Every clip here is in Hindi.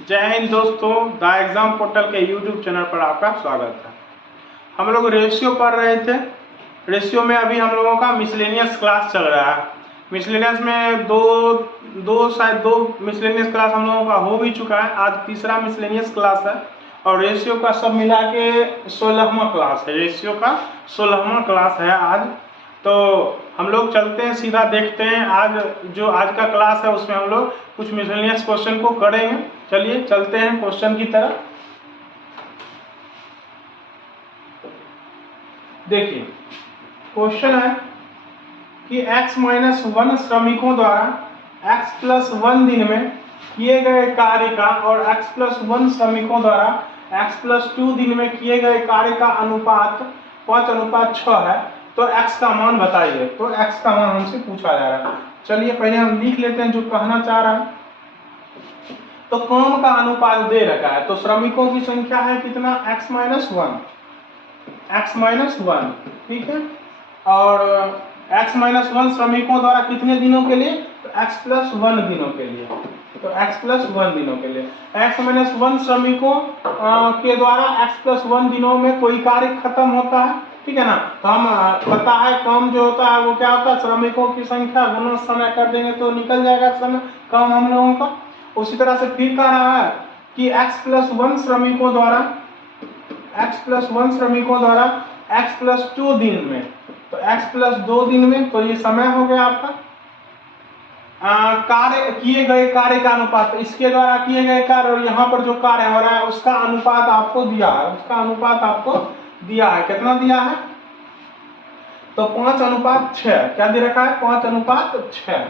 जय हिंद दोस्तों, द एग्जाम पोर्टल के यूट्यूब चैनल पर आपका स्वागत है। हम लोग रेशियो पढ़ रहे थे। रेशियो में अभी हम लोगों का मिसलेनियस क्लास चल रहा है। मिसलेनियस में दो मिसलेनियस क्लास हम लोगों का हो भी चुका है। आज तीसरा मिसलेनियस क्लास है और रेशियो का सब मिला के 16वां क्लास है। रेशियो का 16वां क्लास है आज। तो हम लोग चलते हैं, सीधा देखते हैं आज का क्लास है उसमें हम लोग कुछ मिसलेनियस क्वेश्चन को करेंगे। चलिए चलते हैं क्वेश्चन की तरफ। देखिए क्वेश्चन है कि x-1 श्रमिकों द्वारा x+1 दिन में किए गए कार्य का और x+1 श्रमिकों द्वारा x+2 दिन में किए गए कार्य का अनुपात 5:6 है। तो x का मान बताइए। तो x का मान हमसे पूछा जा रहा है। चलिए पहले हम लिख लेते हैं जो कहना चाह रहा है। तो काम का अनुपात दे रखा है, तो श्रमिकों की संख्या है कितना, x-1, ठीक है। और x-1 श्रमिकों द्वारा कितने दिनों के लिए, तो x+1 दिनों के लिए। तो x+1 दिनों के लिए x-1 श्रमिकों के द्वारा x+1 दिनों में कोई कार्य खत्म होता है, ठीक है ना। तो हम पता है काम जो होता है वो क्या होता है, श्रमिकों की संख्या गुना समय कर देंगे तो निकल जाएगा समय काम हम लोगों का। उसी तरह से फिर कह रहा है कि x+1 श्रमिकों द्वारा x+2 दिन में, तो x+2 दिन में, तो ये समय हो गया आपका। कार्य किए गए कार्य का अनुपात, इसके द्वारा किए गए कार्य और यहाँ पर जो कार्य हो रहा है उसका अनुपात आपको दिया है। कितना दिया है, तो 5:6। क्या दे रखा है, 5:6।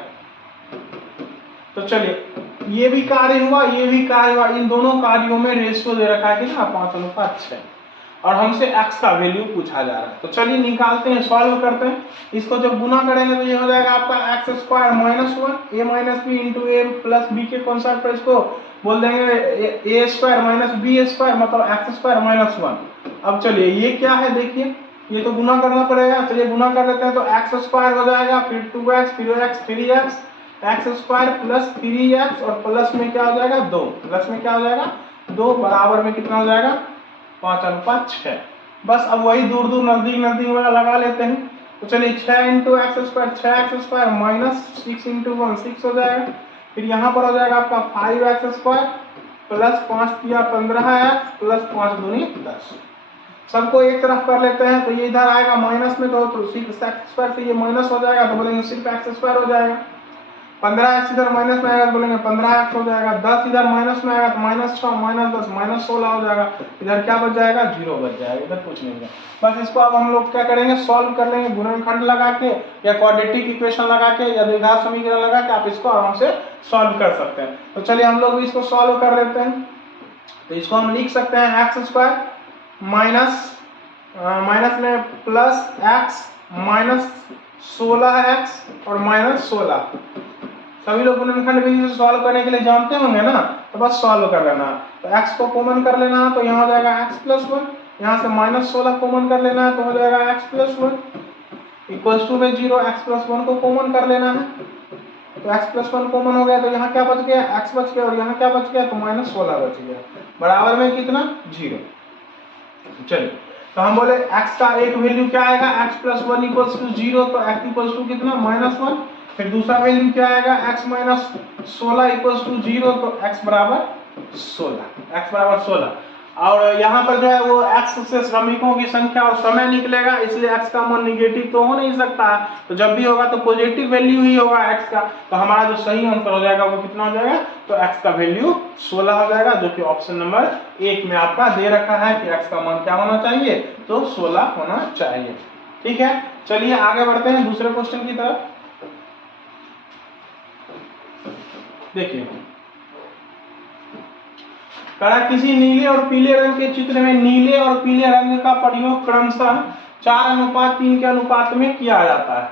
तो चलिए ये भी कार्य हुआ, ये भी कार्य हुआ, इन दोनों कार्यों में रेशियो दे रखा है कि ना 5:6 और हमसे x का वैल्यू पूछा जा रहा है। तो चलिए निकालते हैं, सॉल्व करते हैं। इसको जब गुना करेंगे तो ये हो जाएगा आपका x² - 1 a - b into a plus b के कॉन्सेप्ट पर इसको बोल देंगे a² - b² मतलब x² - 1। अब चलिए ये क्या है, देखिए ये तो गुना करना पड़ेगा। चलिए गुना कर लेते हैं। तो x² हो जाएगा, फिर 2x, फिर x 3x, x² plus 3x और प्लस में क्या हो जाएगा 2, प्लस में क्या हो जाएगा 2, बराबर में कितना हो जाएगा 5:6। बस अब वही दूर दूर नजदीक वाला लगा लेते हैं। तो चलिए 6 × x² 6x² माइनस 6 × 1 6 हो जाएगा। फिर यहाँ पर हो जाएगा आपका 5x² प्लस 5 किया 15x प्लस 5 दूनी 10। सबको एक तरफ कर लेते हैं तो ये इधर आएगा माइनस में, तो x² से ये माइनस हो जाएगा तो बोलेंगे सिर्फ x² हो जाएगा। 15x इधर माइनस में आएगा तो बोलेंगे 15x हो जाएगा। 10 इधर माइनस में आएगा तो -6 -10 -16 हो जाएगा। इधर क्या बच जाएगा, 0 बच जाएगा, इधर कुछ नहीं होगा। बस इसको अब हम लोग क्या करेंगे, सॉल्व कर लेंगे गुणनखंड लगा के या क्वाड्रेटिक इक्वेशन लगा के या द्विघात समीकरण लगा के। आप इसको आराम से सॉल्व कर सकते हैं। तो चलिए हम लोग इसको सॉल्व कर लेते हैं। तो इसको हम लिख सकते हैं x² माइनस में प्लस x माइनस 16x और -16। सभी लोग गुणनखंड विधि से सॉल्व करने के लिए जानते होंगे ना, तो बस सॉल्व कर लेना। तो x को कॉमन कर लेना है तो यहाँ हो जाएगा x+1, यहाँ से -16 कॉमन कर लेना है तो हो जाएगा x+1 इक्वल्स टू में 0। x+1 को कॉमन कर लेना है तो x+1 कॉमन हो गया तो यहाँ क्या बच गया, x बच गया और यहाँ क्या बच गया, तो -16 बच गया, बराबर में कितना 0। चलिए तो हम बोले x का एक वैल्यू क्या आएगा, x+1 इक्वल्स टू 0, तो x इक्वल्स टू कितना -1। फिर दूसरा वैल्यू क्या आएगा, x - 16 इक्वल्स टू 0, तो x बराबर 16। और यहाँ पर जो है वो x से श्रमिकों की संख्या और समय निकलेगा, इसलिए x का मान निगेटिव तो हो नहीं सकता। तो जब भी होगा तो पॉजिटिव वैल्यू ही होगा x का। तो हमारा जो सही आंसर हो जाएगा वो कितना हो जाएगा, तो x का वैल्यू 16 हो जाएगा, जो कि ऑप्शन नंबर 1 में आपका दे रखा है कि x का मान क्या होना चाहिए, तो 16 होना चाहिए। ठीक है, चलिए आगे बढ़ते हैं दूसरे क्वेश्चन की तरफ। देखिए कहा किसी नीले और पीले रंग के चित्र में नीले और पीले रंग का प्रयोग क्रमशः 4:3 के अनुपात में किया जाता है।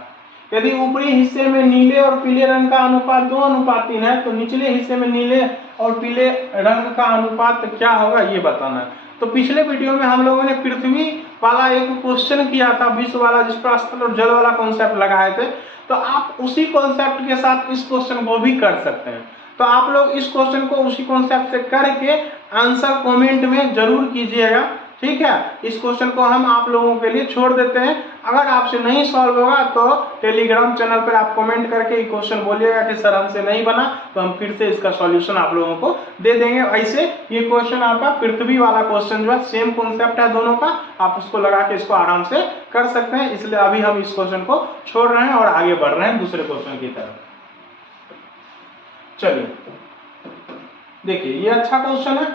यदि ऊपरी हिस्से में नीले और पीले रंग का अनुपात 2:3 है तो निचले हिस्से में नीले और पीले रंग का अनुपात क्या होगा, ये बताना है। तो पिछले वीडियो में हम लोगों ने पृथ्वी वाला एक क्वेश्चन किया था, विश्व वाला, जिस पर स्थल और जल वाला कॉन्सेप्ट लगाए थे। तो आप उसी कॉन्सेप्ट के साथ इस क्वेश्चन को भी कर सकते हैं। तो आप लोग इस क्वेश्चन को उसी कॉन्सेप्ट से करके आंसर कमेंट में जरूर कीजिएगा, ठीक है। इस क्वेश्चन को हम आप लोगों के लिए छोड़ देते हैं। अगर आपसे नहीं सॉल्व होगा तो टेलीग्राम चैनल पर आप कमेंट करके ये क्वेश्चन बोलिएगा कि सर हमसे नहीं बना, तो हम फिर से इसका सॉल्यूशन आप लोगों को दे देंगे। ऐसे ये क्वेश्चन आपका पृथ्वी वाला क्वेश्चन जो है सेम कॉन्सेप्ट है दोनों का, आप उसको लगा के इसको आराम से कर सकते हैं। इसलिए अभी हम इस क्वेश्चन को छोड़ रहे हैं और आगे बढ़ रहे हैं दूसरे क्वेश्चन की तरफ। चलिए देखिए, ये अच्छा क्वेश्चन है।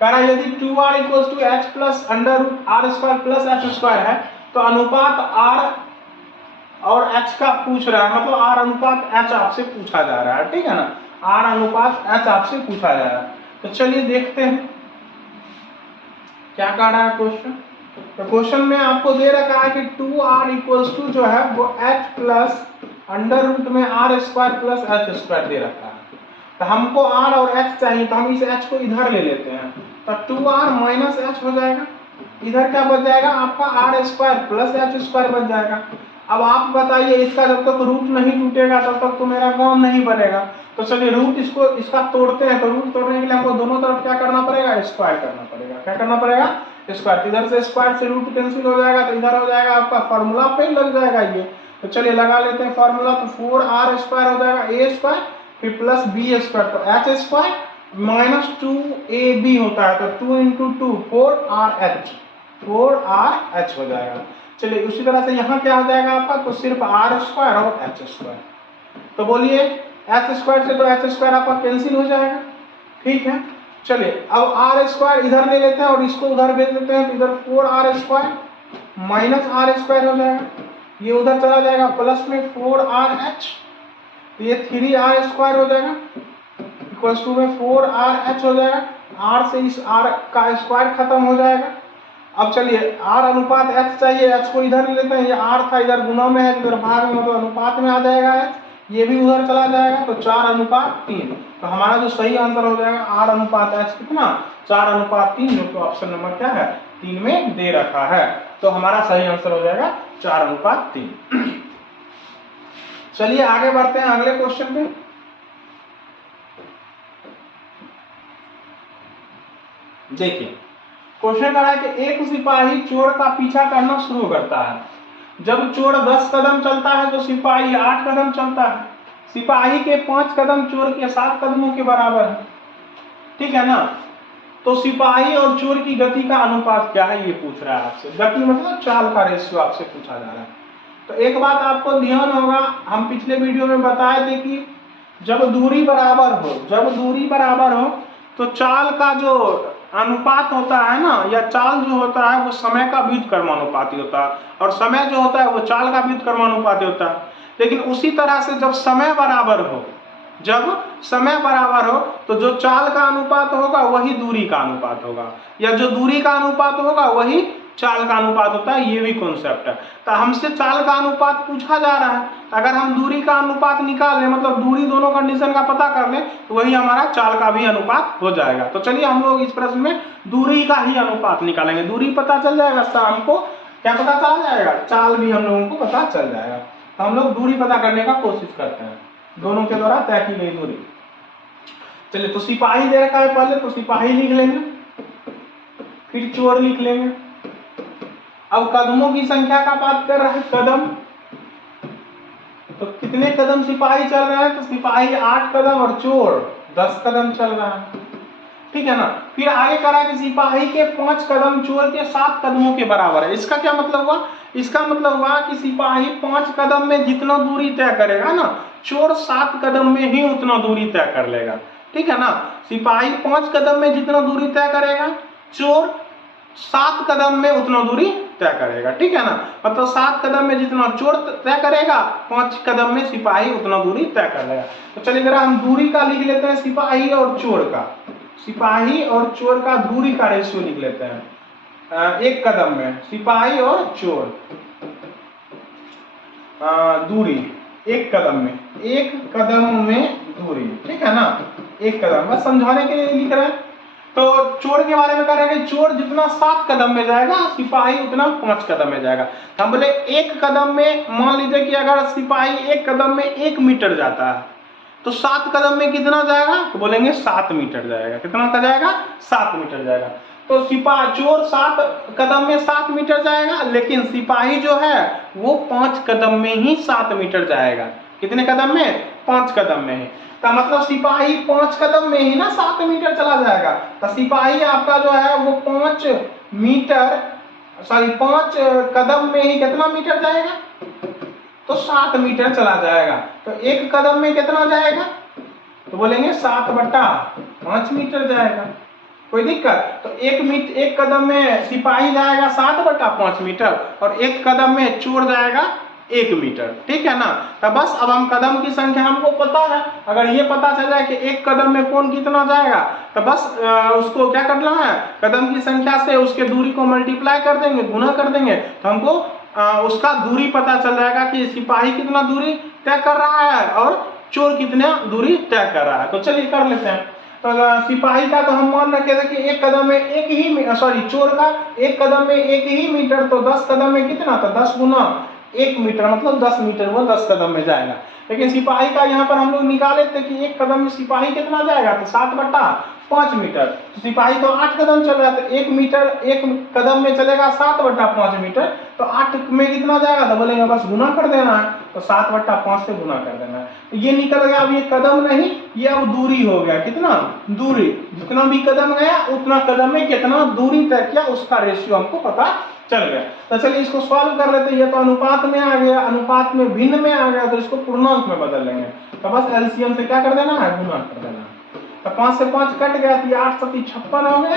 कह रहा है यदि 2r equals to h plus under root r square plus H square है तो अनुपात r और h का पूछ रहा है, मतलब r अनुपात h आपसे पूछा जा रहा है, ठीक है ना। r अनुपात h आपसे पूछा जा रहा है। तो चलिए देखते हैं क्या कह रहा है क्वेश्चन। तो क्वेश्चन में आपको दे रखा है कि 2r इक्वल्स टू जो है वो h प्लस अंडर रूट में R square plus H square दे रखा है। तो हमको r और h चाहिए, तो हम इस h को इधर ले लेते हैं। तो 2r माइनस h हो जाएगा, इधर क्या बच जाएगा आपका r square plus H square बच जाएगा। अब आप बताइए, इसका जब तक रूट नहीं टूटेगा तब तक तो मेरा काम नहीं बनेगा। तो चलिए रूट इसका तोड़ते हैं। तो रूट तोड़ने के लिए हमको दोनों तरफ क्या करना पड़ेगा, स्क्वायर करना पड़ेगा। क्या करना पड़ेगा, स्क्वायर। इधर से स्क्वायर से रूट कैंसिल हो जाएगा, तो इधर हो जाएगा आपका फॉर्मूला पे लग जाएगा ये। तो चलिए लगा लेते हैं फॉर्मूला। तो 4r स्क्वायर हो जाएगा a स्क्वायर फिर प्लस b स्क्वायर, तो h स्क्वायर माइनस 2ab होता है, तो 2 इंटू 2 4rh हो जाएगा। चलिए उसी तरह से यहाँ क्या हो जाएगा आपका, तो सिर्फ r स्क्वायर और h स्क्वायर। तो बोलिए h स्क्वायर से तो h स्क्वायर आपका कैंसिल हो जाएगा, ठीक है। चलिए अब r स्क्वायर इधर ले लेते हैं और इसको उधर भेज देते हैं। तो इधर 4r square minus r square हो जाएगा, ये उधर चला जाएगा प्लस में 4rh, तो ये 3r स्क्वायर हो जाएगा इक्वल्स टू में 4rh हो जाएगा। r से इस r का स्क्वायर खत्म हो जाएगा। अब चलिए r अनुपात h चाहिए, h को इधर ले लेते हैं। ये r था इधर गुना में है, इधर भाग में, मतलब अनुपात में आ जाएगा h, ये भी उधर चला जाएगा, तो 4:3। तो हमारा जो सही आंसर हो जाएगा r अनुपात h कितना, 4:3, जो कि ऑप्शन नंबर क्या है 3 में दे रखा है। तो हमारा सही आंसर हो जाएगा 4:3। चलिए आगे बढ़ते हैं अगले क्वेश्चन पे। देखिए क्वेश्चन कह रहा है कि एक सिपाही चोर का पीछा करना शुरू करता है। जब चोर 10 कदम चलता है तो सिपाही 8 कदम चलता है। सिपाही के 5 कदम चोर के 7 कदमों के बराबर है, ठीक है ना। तो सिपाही और चोर की गति का अनुपात क्या है, ये पूछ रहा है आपसे। गति मतलब चाल का रेशियो आपसे पूछा जा रहा है। तो एक बात आपको ध्यान होगा, हम पिछले वीडियो में बताए थे कि जब दूरी बराबर हो तो चाल का जो अनुपात होता है ना, या चाल जो होता है वो समय का व्युत्क्रमानुपाती होता है, और समय जो होता है वो चाल का व्युत्क्रमानुपाती होता है। लेकिन उसी तरह से जब समय बराबर हो तो जो चाल का अनुपात होगा वही दूरी का अनुपात होगा, या जो दूरी का अनुपात होगा वही चाल का अनुपात होता है। ये भी कॉन्सेप्ट है। तो हमसे चाल का अनुपात पूछा जा रहा है, तो अगर हम दूरी का अनुपात निकाल लें, मतलब दूरी दोनों कंडीशन का पता कर लें, तो वही हमारा चाल का भी अनुपात हो जाएगा। तो चलिए हम लोग इस प्रश्न में दूरी का ही अनुपात निकालेंगे। दूरी पता चल जाएगा, शाम को क्या पता चल जाएगा, चाल भी हम लोगों को पता चल जाएगा। तो हम लोग दूरी पता करने का कोशिश करते हैं, दोनों के द्वारा तय की गई दूरी। चलिए तो सिपाही दे रखा है, पहले तो सिपाही लिख लेंगे, फिर चोर लिख लेंगे। अब कदमों की संख्या का बात कर रहा है, कदम, तो कितने कदम सिपाही चल रहे हैं, तो सिपाही 8 कदम और चोर 10 कदम चल रहा है, ठीक है ना। फिर आगे करा कि सिपाही के 5 कदम चोर के 7 कदमों के बराबर है। इसका क्या मतलब हुआ, इसका मतलब हुआ कि सिपाही 5 कदम में जितना दूरी तय करेगा ना, चोर 7 कदम में ही उतना दूरी तय कर लेगा, ठीक है ना। सिपाही 5 कदम में जितना दूरी तय करेगा, चोर 7 कदम में उतना दूरी तय करेगा, ठीक है ना। मतलब 7 कदम में जितना चोर तय करेगा, 5 कदम में सिपाही उतना दूरी तय कर लेगा। तो चलिए जरा हम दूरी का लिख लेते हैं, सिपाही और चोर का, सिपाही और चोर का दूरी का रेशियो लिख लेते हैं। 1 कदम में सिपाही और चोर दूरी 1 कदम में दूरी, ठीक है ना। 1 कदम बस समझाने के लिए लिख रहे हैं। तो चोर के बारे में कह रहे हैं कि चोर जितना 7 कदम में जाएगा सिपाही उतना 5 कदम में जाएगा। तो हम बोले 1 कदम में, मान लीजिए कि अगर सिपाही 1 कदम में 1 मीटर जाता है तो 7 कदम में कितना जाएगा, तो बोलेंगे 7 मीटर जाएगा। कितना का जाएगा, 7 मीटर जाएगा। तो चोर 7 कदम में 7 मीटर जाएगा, लेकिन सिपाही जो है वो 5 कदम में ही 7 मीटर जाएगा। कितने कदम में, 5 कदम में ही। तो मतलब सिपाही 5 कदम में ही ना 7 मीटर चला जाएगा। तो सिपाही आपका जो है वो 5 कदम में ही कितना मीटर जाएगा, तो 7 मीटर चला जाएगा। तो 1 कदम में कितना जाएगा, तो बोलेंगे 7/5 मीटर जाएगा। कोई दिक्कत, तो 1 कदम में सिपाही जाएगा 7/5 मीटर और 1 कदम में चोर जाएगा 1 मीटर। ठीक है ना। तो बस अब हम कदम की संख्या हमको पता है, अगर ये पता चल जाए कि 1 कदम में कौन कितना जाएगा, तो बस उसको क्या करना है, कदम की संख्या से उसके दूरी को मल्टीप्लाई कर देंगे, गुना कर देंगे, तो हमको उसका दूरी पता चल जाएगा कि सिपाही कितना दूरी तय कर रहा है और चोर कितना दूरी तय कर रहा है। तो चलिए कर लेते हैं। तो सिपाही का तो हम मान रखे थे कि 1 कदम में चोर का 1 कदम में 1 ही मीटर, तो 10 कदम में कितना, तो 10 गुना 1 मीटर मतलब 10 मीटर, वो 10 कदम में जाएगा। लेकिन सिपाही का यहाँ पर हम लोग निकाले थे कि 1 कदम में सिपाही कितना जाएगा, तो 7/5 मीटर। तो सिपाही तो 8 कदम चल रहा है, तो 1 कदम में चलेगा 7/5 मीटर, तो 8 में कितना जाएगा, तो बोलेंगे बस गुना कर देना है, तो 7/5 से गुना कर देना है। तो ये निकल गया। अब ये कदम नहीं, ये अब दूरी हो गया। कितना दूरी, जितना भी कदम गया उतना कदम में कितना दूरी तय किया, उसका रेशियो हमको पता चल गया। तो चलिए इसको सॉल्व कर लेते हैं। ये तो अनुपात में आ गया, अनुपात में भिन्न में आ गया, तो इसको पूर्णांक में बदल लेंगे। तो बस एलसीएम से क्या कर देना है, गुना कर देना है। तो 5 से 5 कट गया, तो 8 × 7 = 56 हो गया।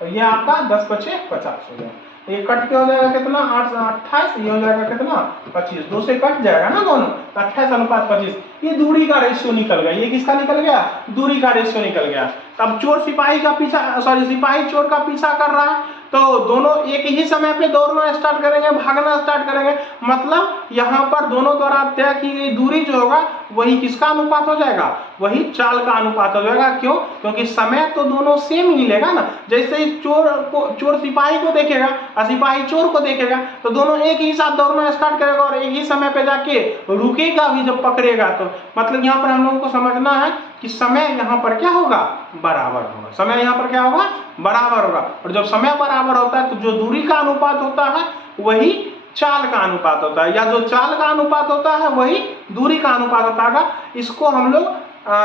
तो ये आपका 10 × 5 = 50 हो गया। तो ये कट के हो जाएगा कितना, 8 से 28, ये हो जाएगा कितना, 25। 2 से कट जाएगा ना दोनों, तो 28:25। ये दूरी का रेशियो निकल गया। ये किसका निकल गया, दूरी का रेशियो निकल गया। तब चोर सिपाही का पीछा, सिपाही चोर का पीछा कर रहा है, तो दोनों एक ही समय पे दौड़ना स्टार्ट करेंगे, भागना स्टार्ट करेंगे। मतलब यहाँ पर दोनों द्वारा तय की गई दूरी जो होगा वही किसका अनुपात हो जाएगा, वही चाल का अनुपात हो जाएगा। क्यों, क्योंकि समय तो दोनों सेम ही लेगा ना। जैसे ही चोर सिपाही को देखेगा और सिपाही चोर को देखेगा, तो दोनों एक ही साथ दौड़ना स्टार्ट करेगा और एक ही समय पे जाके रुकेगा भी जब पकड़ेगा। तो मतलब यहाँ पर हम लोगों को समझना है कि समय यहाँ पर क्या होगा, बराबर होगा। समय यहाँ पर क्या होगा, बराबर होगा। और जब समय बराबर होता है तो जो दूरी का अनुपात होता है वही चाल का अनुपात होता है, या जो चाल का अनुपात होता है वही दूरी का अनुपात होता है। इसको हम लोग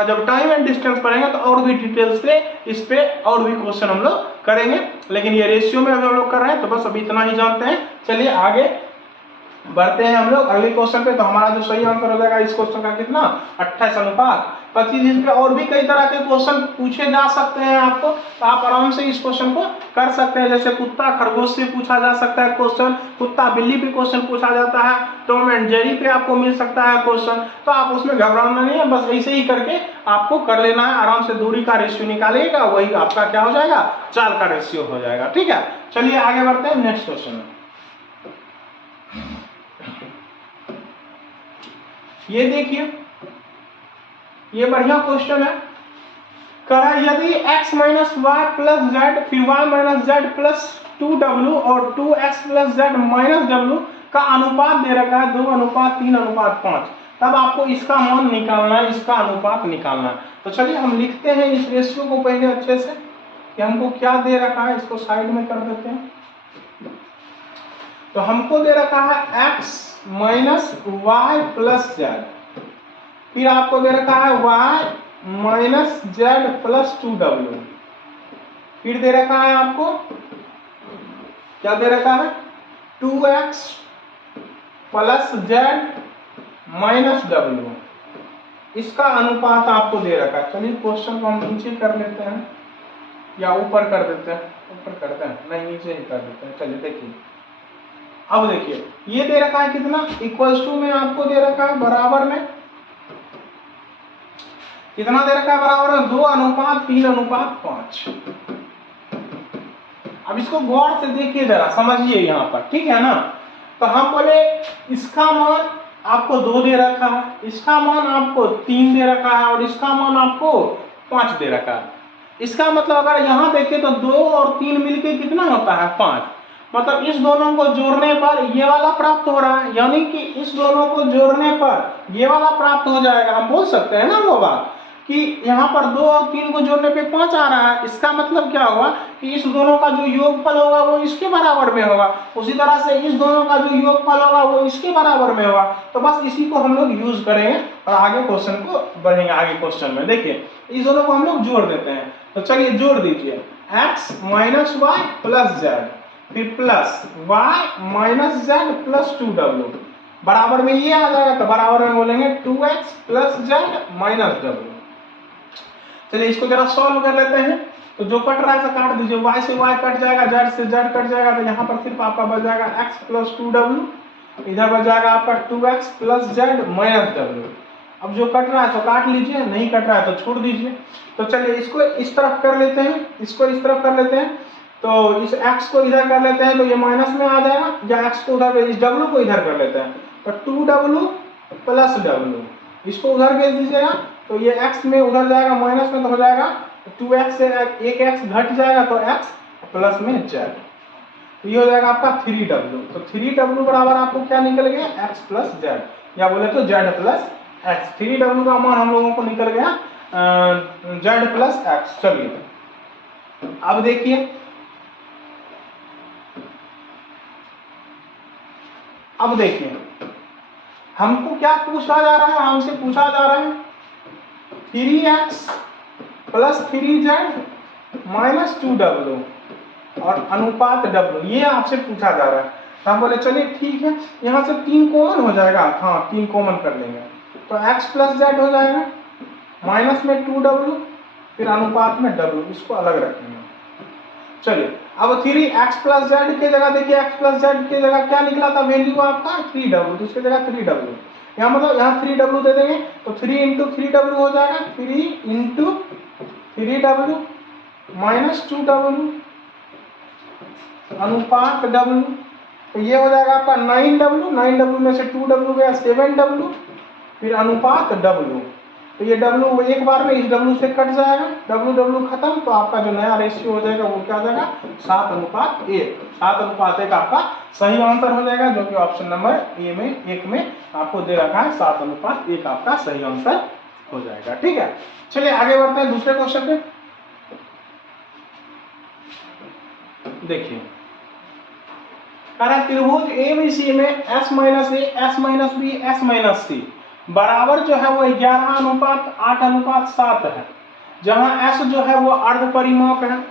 जब टाइम एंड डिस्टेंस पढ़ेंगे तो और भी डिटेल से इस पे और भी क्वेश्चन हम लोग करेंगे, लेकिन ये रेशियो में हम लोग कर रहे हैं। तो बस अभी इतना ही जानते हैं। चलिए आगे बढ़ते हैं हम लोग अगले क्वेश्चन पे। तो हमारा जो सही आंसर हो जाएगा इस क्वेश्चन का कितना, 28:25। इस पे और भी कई तरह के क्वेश्चन पूछे जा सकते हैं आपको, तो आप आराम से इस क्वेश्चन को कर सकते हैं। जैसे कुत्ता खरगोश से पूछा जा सकता है क्वेश्चन, कुत्ता बिल्ली पे क्वेश्चन पूछा जाता है, टॉम एंड जेरी पे आपको मिल सकता है क्वेश्चन। तो आप उसमें घबराना नहीं है, बस ऐसे ही करके आपको कर लेना है। आराम से दूरी का रेशियो निकालिएगा, वही आपका क्या हो जाएगा, चाल का रेशियो हो जाएगा। ठीक है, चलिए आगे बढ़ते हैं नेक्स्ट क्वेश्चन में। ये देखिए, ये बढ़िया क्वेश्चन है। कह रहा है यदि x - y + z फिर y - z + 2w और 2x + z - w का अनुपात दे रखा है 2:3:5, तब आपको इसका मान निकालना है, इसका अनुपात निकालना है। तो चलिए हम लिखते हैं इस रेशियो को पहले अच्छे से कि हमको क्या दे रखा है। इसको साइड में कर देते हैं। तो हमको दे रखा है x - y + z, फिर आपको दे रखा है y - z + 2w, फिर दे रखा है आपको क्या दे रखा है, 2x + z - w। इसका अनुपात आपको दे रखा है। चलिए क्वेश्चन को हम नीचे कर लेते हैं या ऊपर कर देते हैं, ऊपर करते हैं, नहीं नीचे ही कर देते हैं। चलिए देखिए, अब देखिए ये दे रखा है कितना, इक्वल्स टू में आपको दे रखा है बराबर में कितना दे रखा है, बराबर में 2:3:5। अब इसको गौर से देखिए, जरा समझिए यहाँ पर, ठीक है ना। तो हम बोले इसका मान आपको 2 दे रखा है, इसका मान आपको 3 दे रखा है और इसका मान आपको 5 दे रखा है। इसका मतलब अगर यहाँ देखें तो 2 और 3 मिलके कितना होता है 5, मतलब इस दोनों को जोड़ने पर ये वाला प्राप्त हो रहा है, यानी कि इस दोनों को जोड़ने पर ये वाला प्राप्त हो जाएगा। हम बोल सकते हैं ना वो बात कि यहाँ पर 2 और 3 को जोड़ने पे 5 आ रहा है। इसका मतलब क्या होगा कि इस दोनों का जो योगफल होगा वो इसके बराबर में होगा, उसी तरह से इस दोनों का जो योगफल होगा वो इसके बराबर में होगा। तो बस इसी को हम लोग यूज करेंगे और आगे क्वेश्चन को बढ़ेंगे। आगे क्वेश्चन में देखिए इस दोनों को हम लोग जोड़ देते हैं। तो चलिए जोड़ दीजिए, x minus Y plus Z, फिर plus y minus Z plus 2w, बराबर में ये आ जाएगा तो बराबर में बोलेंगे 2x plus Z minus w। चलिए इसको जरा सॉल्व कर लेते हैं। तो जो कट रहा है से काट दीजिए, y से y कट जाएगा, z से z कट जाएगा, तो यहाँ पर सिर्फ आपका बच जाएगा x प्लस 2w, इधर बच जाएगा आपका 2x plus Z minus w। अब जो कट रहा है तो काट लीजिए, नहीं कट रहा है तो छोड़ दीजिए। तो चलिए इसको इस तरफ कर लेते हैं, इसको इस तरफ कर लेते हैं। तो इस x को इधर कर लेते हैं तो ये माइनस में आ जाएगा, या x को उधर, इस w को इधर कर लेते हैं तो 2w प्लस w, इसको उधर भेज दीजिएगा तो ये x में उधर जाएगा माइनस में तो हो जाएगा 2x से एक x घट जाएगा तो x प्लस में z, तो ये हो जाएगा आपका 3w। तो 3w बराबर आपको क्या निकल गया x प्लस z, या बोले तो z प्लस x। 3w का मान हम लोगों को निकल गया z प्लस x। चलिए अब देखिए, अब देखिए हमको क्या पूछा जा रहा है, हमसे पूछा जा रहा है 3x plus 3z minus 2w और अनुपात w, ये आपसे पूछा जा रहा है। तो हम बोले चलिए ठीक है, यहाँ से 3 कॉमन हो जाएगा, हाँ 3 कॉमन कर लेंगे तो x प्लस z हो जाएगा, माइनस में 2w, फिर अनुपात में w, इसको अलग रखेंगे। चलिए अब 3x प्लस जेड की जगह देखिए, x प्लस जेड की जगह क्या निकला था वैल्यू आपका 3w, तो इसकी जगह 3w, यहाँ मतलब यहाँ 3w दे देंगे तो 3 इंटू 3w हो जाएगा, 3 इंटू 3w माइनस 2w अनुपात w, तो ये हो जाएगा आपका 9w, 9w में से 2w गया 7w, फिर अनुपात w, तो ये w एक बार में इस w से कट जाएगा, w खत्म, तो आपका जो नया रेशियो हो जाएगा वो क्या हो जाएगा 7:1। 7:1 आपका सही आंसर हो जाएगा, जो कि ऑप्शन नंबर ए में 1 में आपको दे रखा है 7:1 आपका सही आंसर हो जाएगा। ठीक है, चलिए आगे बढ़ते हैं दूसरे क्वेश्चन पे। देखिए कह रहा है त्रिभुज ABC में s minus A, s minus B, s minus C बराबर जो है वो 11:8:7 है, जहां s जो है वो अर्ध परिमाप है।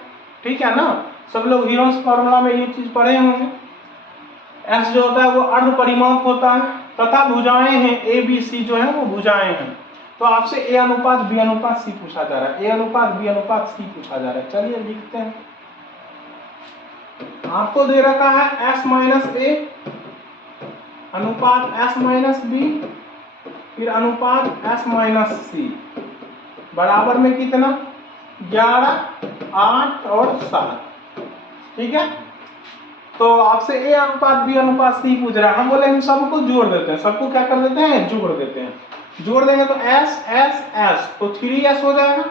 ठीक है ना, सब लोग हीरोस फॉर्मूला में ये चीज पढ़े होंगे। s जो होता है वो अर्ध परिमाप होता है, तथा भुजाएं हैं ABC जो है वो भुजाएं हैं। तो आपसे a अनुपात b अनुपात c पूछा जा रहा है, a अनुपात b अनुपात c पूछा जा रहा है। चलिए लिखते हैं, आपको दे रखा है s माइनस ए अनुपात s माइनस बी, फिर अनुपात s माइनस सी, बराबर में कितना 11, 8 और 7। ठीक है, तो आपसे a अनुपात b अनुपात c पूछ रहा है, हम बोले हम सबको जोड़ देते हैं, सबको क्या कर देते हैं जोड़ देते हैं। जोड़ देंगे तो s s s तो 3s हो जाएगा,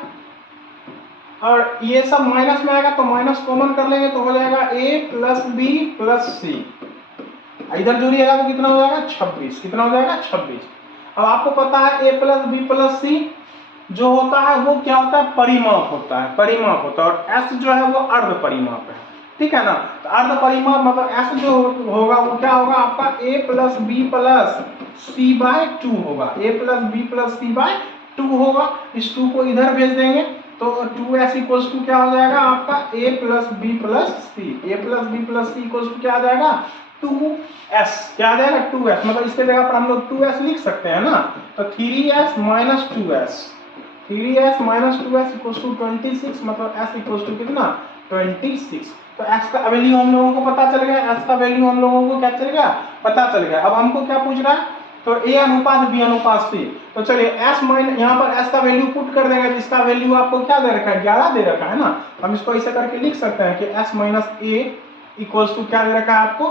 और ये सब माइनस में आएगा तो माइनस कॉमन कर लेंगे तो हो जाएगा a प्लस बी प्लस सी, इधर जोड़िएगा तो कितना हो जाएगा 26, कितना हो जाएगा 26। अब आपको पता है a प्लस बी प्लस सी जो होता है वो क्या होता है परिमाप होता है, परिमाप होता है, और s जो है वो अर्ध परिमाप है। ठीक है ना, तो अर्ध परिमाप मतलब s जो होगा वो क्या होगा आपका a plus b plus c by 2 होगा, a plus b plus c by 2 होगा। इस 2 को इधर भेज देंगे तो 2s इक्वल्स टू क्या हो जाएगा आपका a plus b plus c, a plus b plus c equals to क्या आ जाएगा 2s, क्या आ जाएगा 2s, मतलब इसके जगह पर हम लोग 2s लिख सकते हैं ना, तो 3s minus 2s, 3s minus 2s equals to 26, मतलब s इक्वल्स टू कितना 26। तो s का वैल्यू हम लोगों को पता चल गया, s का वैल्यू हम लोगों को क्या चल गया पता चल गया। अब हमको क्या पूछ रहा है, तो a अनुपात b अनुपात c, तो चलिए s माइनस यहाँ पर s का वैल्यू पुट कर देंगे, जिसका वैल्यू आपको क्या दे रखा है 11 दे रखा है ना, हम इसको ऐसे करके लिख सकते हैं कि s minus a equals to क्या दे रखा है आपको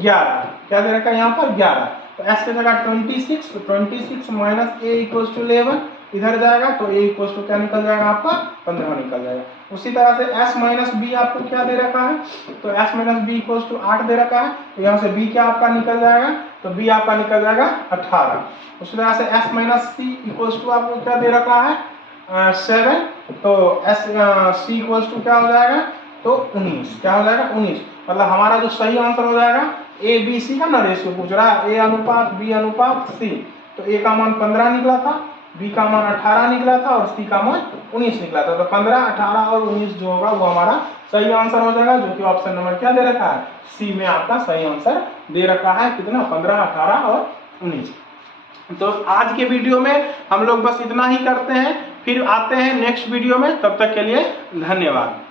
11, क्या दे रखा है यहाँ पर 11, तो s की जगह 26, तो 26 माइनस a इक्वल्स टू 11, इधर जाएगा तो a इक्वल टू क्या निकल जाएगा आपका 15 निकल जाएगा। उसी तरह से s माइनस बी आपको क्या दे रखा है, तो s minus b equal to 8 दे रखा है, तो यहाँ से b क्या आपका निकल जाएगा, तो b आपका निकल जाएगा 18। उसी तरह से s minus c equal to आपको क्या दे रखा है 7, तो सी इक्वल टू क्या हो जाएगा, तो 19, क्या हो जाएगा 19। मतलब हमारा जो सही आंसर हो जाएगा ए बी सी का ना रेशियो पूछ रहा है, ए अनुपात बी अनुपात सी, तो ए का मान 15 निकला था, बी का मान 18 निकला था और सी का मान 19 निकला था। तो 15, 18 और 19 जो होगा वो हमारा सही आंसर हो जाएगा, जो कि ऑप्शन नंबर क्या दे रखा है, सी में आपका सही आंसर दे रखा है, कितना 15, 18 और 19। तो आज के वीडियो में हम लोग बस इतना ही करते हैं, फिर आते हैं नेक्स्ट वीडियो में, तब तक के लिए धन्यवाद।